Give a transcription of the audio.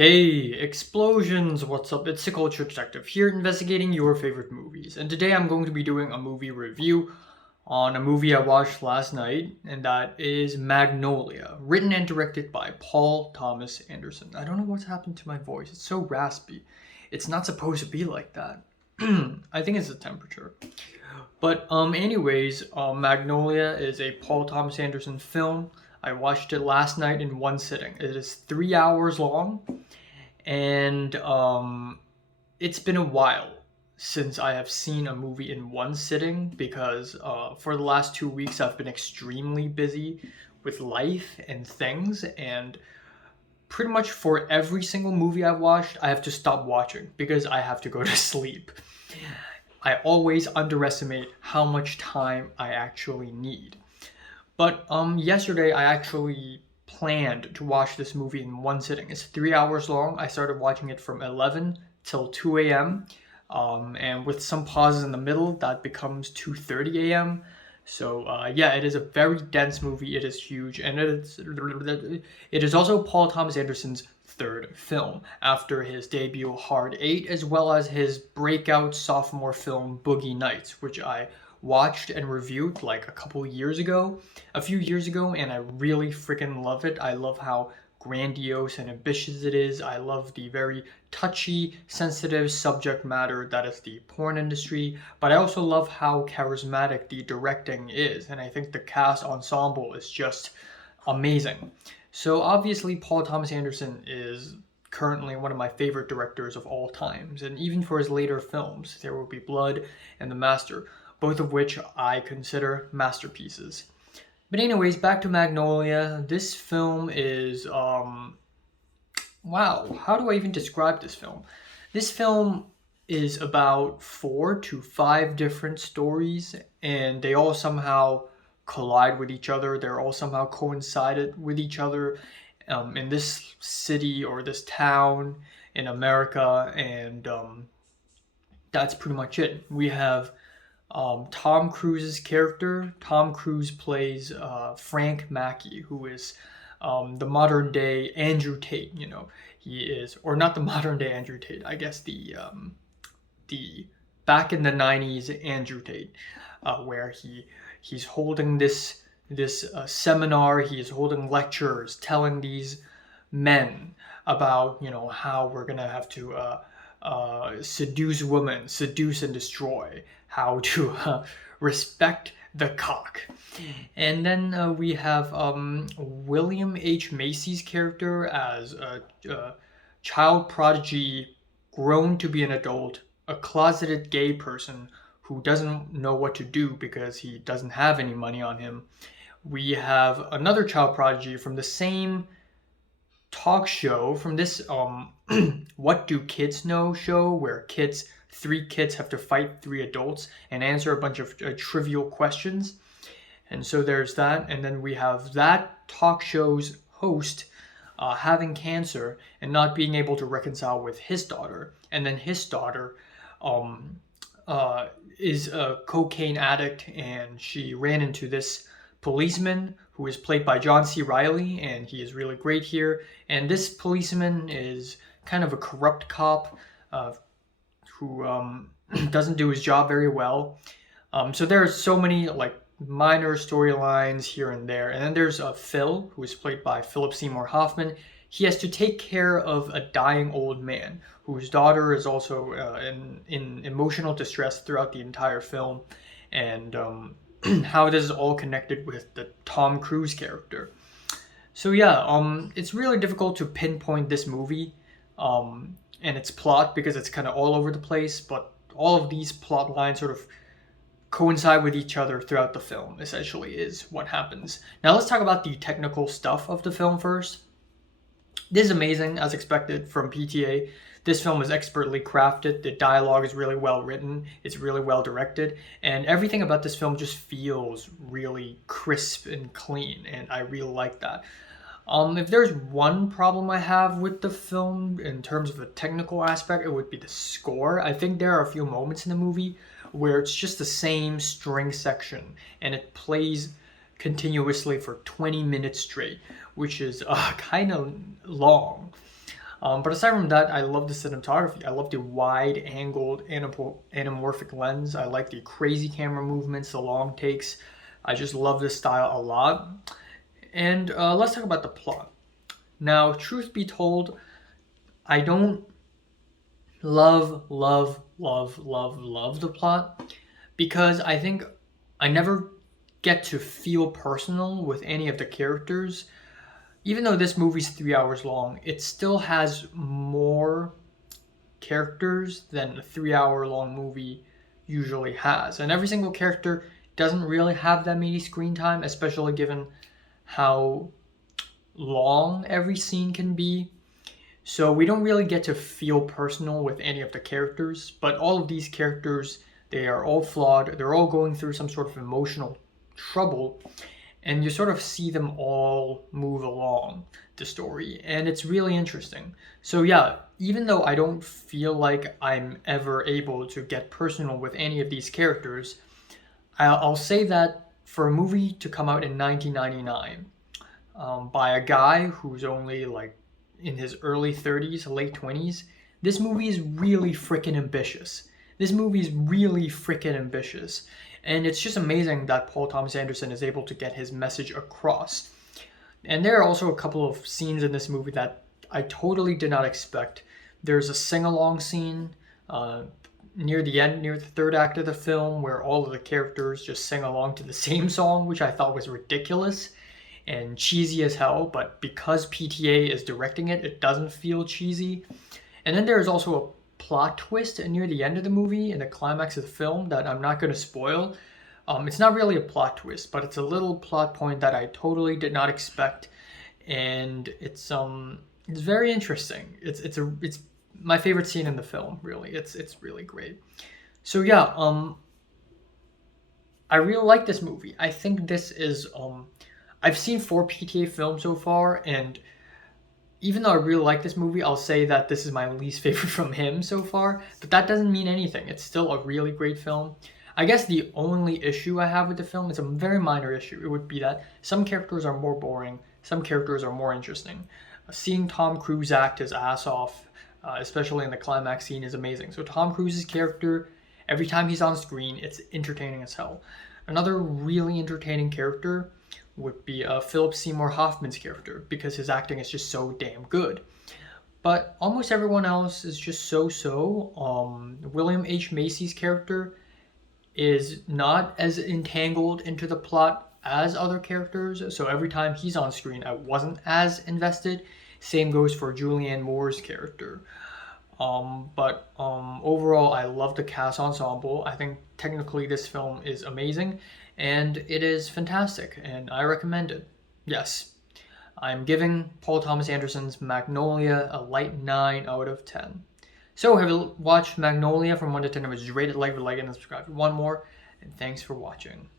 Hey, explosions! What's up? It's the Culture Detective here investigating your favorite movies. And today I'm going to be doing a movie review on a movie I watched last night, and that is Magnolia, written and directed by Paul Thomas Anderson. I don't know what's happened to my voice. It's so raspy. It's not supposed to be like that. I think it's the temperature. But anyways, Magnolia is a Paul Thomas Anderson film. I watched it last night in one sitting. It is 3 hours long, and it's been a while since I have seen a movie in one sitting because for the last 2 weeks I've been extremely busy with life and things, and pretty much for every single movie I've watched, I have to stop watching because I have to go to sleep. I always underestimate how much time I actually need. But yesterday I actually planned to watch this movie in one sitting. It's 3 hours long. I started watching it from 11 till 2 a.m. And with some pauses in the middle, that becomes 2:30 a.m. So yeah, it is a very dense movie. It is huge, and it is also Paul Thomas Anderson's third film after his debut Hard Eight, as well as his breakout sophomore film Boogie Nights, which I watched and reviewed like a few years ago, and I really freaking love it. I love how grandiose and ambitious it is. I love the very touchy, sensitive subject matter that is the porn industry, but I also love how charismatic the directing is, and I think the cast ensemble is just amazing. So obviously, Paul Thomas Anderson is currently one of my favorite directors of all times, and even for his later films, There Will Be Blood and The Master, both of which I consider masterpieces. But anyways, back to Magnolia. This film is wow, how do I even describe this film? This film is about 4 to 5 different stories, and they all somehow collide with each other. They're all somehow coincided with each other in this city or this town in America, and that's pretty much it. We have Tom Cruise's character. Tom Cruise plays Frank Mackey, who is the modern day Andrew Tate. You know, he is, or not the modern day Andrew Tate. I guess the back in the '90s Andrew Tate, where he's holding this seminar. He is holding lectures, telling these men about how we're gonna have to seduce women, seduce and destroy, how to respect the cock. And then we have William H. Macy's character as a child prodigy, grown to be an adult, a closeted gay person who doesn't know what to do because he doesn't have any money on him. We have another child prodigy from the same talk show, from this What Do Kids Know show, where 3 kids have to fight 3 adults and answer a bunch of trivial questions. And so there's that. And then we have that talk show's host having cancer and not being able to reconcile with his daughter. And then his daughter is a cocaine addict, and she ran into this policeman who is played by John C. Reilly, and he is really great here. And this policeman is kind of a corrupt cop who doesn't do his job very well. So there are so many like minor storylines here and there. And then there's Phil, who is played by Philip Seymour Hoffman. He has to take care of a dying old man whose daughter is also in emotional distress throughout the entire film, and how this is all connected with the Tom Cruise character. So yeah, it's really difficult to pinpoint this movie and its plot because it's kind of all over the place, but all of these plot lines sort of coincide with each other throughout the film, essentially, is what happens. Now let's talk about the technical stuff of the film first. This is amazing, as expected from PTA. This film is expertly crafted. The dialogue is really well written. It's really well directed. And everything about this film just feels really crisp and clean. And I really like that. If there's one problem I have with the film in terms of a technical aspect, it would be the score. I think there are a few moments in the movie where it's just the same string section and it plays continuously for 20 minutes straight, which is kind of long. But aside from that, I love the cinematography. I love the wide-angled anamorphic lens. I like the crazy camera movements, the long takes. I just love this style a lot. And let's talk about the plot. Now, truth be told, I don't love the plot because I think I never get to feel personal with any of the characters. Even though this movie's 3 hours long, it still has more characters than a 3 hour long movie usually has. And every single character doesn't really have that many screen time, especially given how long every scene can be. So we don't really get to feel personal with any of the characters, but all of these characters, they are all flawed. They're all going through some sort of emotional trouble, and you sort of see them all move along the story, and it's really interesting. So yeah, even though I don't feel like I'm ever able to get personal with any of these characters, I'll say that for a movie to come out in 1999 by a guy who's only like in his early 30s, late 20s, this movie is really freaking ambitious. This movie is really freaking ambitious. And it's just amazing that Paul Thomas Anderson is able to get his message across. And there are also a couple of scenes in this movie that I totally did not expect. There's a sing-along scene near the end, near the third act of the film, where all of the characters just sing along to the same song, which I thought was ridiculous and cheesy as hell. But because PTA is directing it, it doesn't feel cheesy. And then there's also a plot twist near the end of the movie, in the climax of the film, that I'm not going to spoil. It's not really a plot twist, but it's a little plot point that I totally did not expect, and it's very interesting. It's my favorite scene in the film. Really, it's really great. So yeah, I really like this movie. I think this is I've seen 4 PTA films so far, and even though I really like this movie, I'll say that this is my least favorite from him so far, but that doesn't mean anything. It's still a really great film. I guess the only issue I have with the film is a very minor issue. It would be that some characters are more boring, some characters are more interesting. Seeing Tom Cruise act his ass off, especially in the climax scene, is amazing. So Tom Cruise's character, every time he's on screen, it's entertaining as hell. Another really entertaining character would be Philip Seymour Hoffman's character, because his acting is just so damn good. But almost everyone else is just so-so. William H. Macy's character is not as entangled into the plot as other characters, so every time he's on screen, I wasn't as invested. Same goes for Julianne Moore's character. But overall, I love the cast ensemble. I think technically this film is amazing, and it is fantastic, and I recommend it. Yes, I'm giving Paul Thomas Anderson's Magnolia a light 9 out of 10. So, have you watched Magnolia from 1 to 10? It was rated, like, and subscribe. One more, and thanks for watching.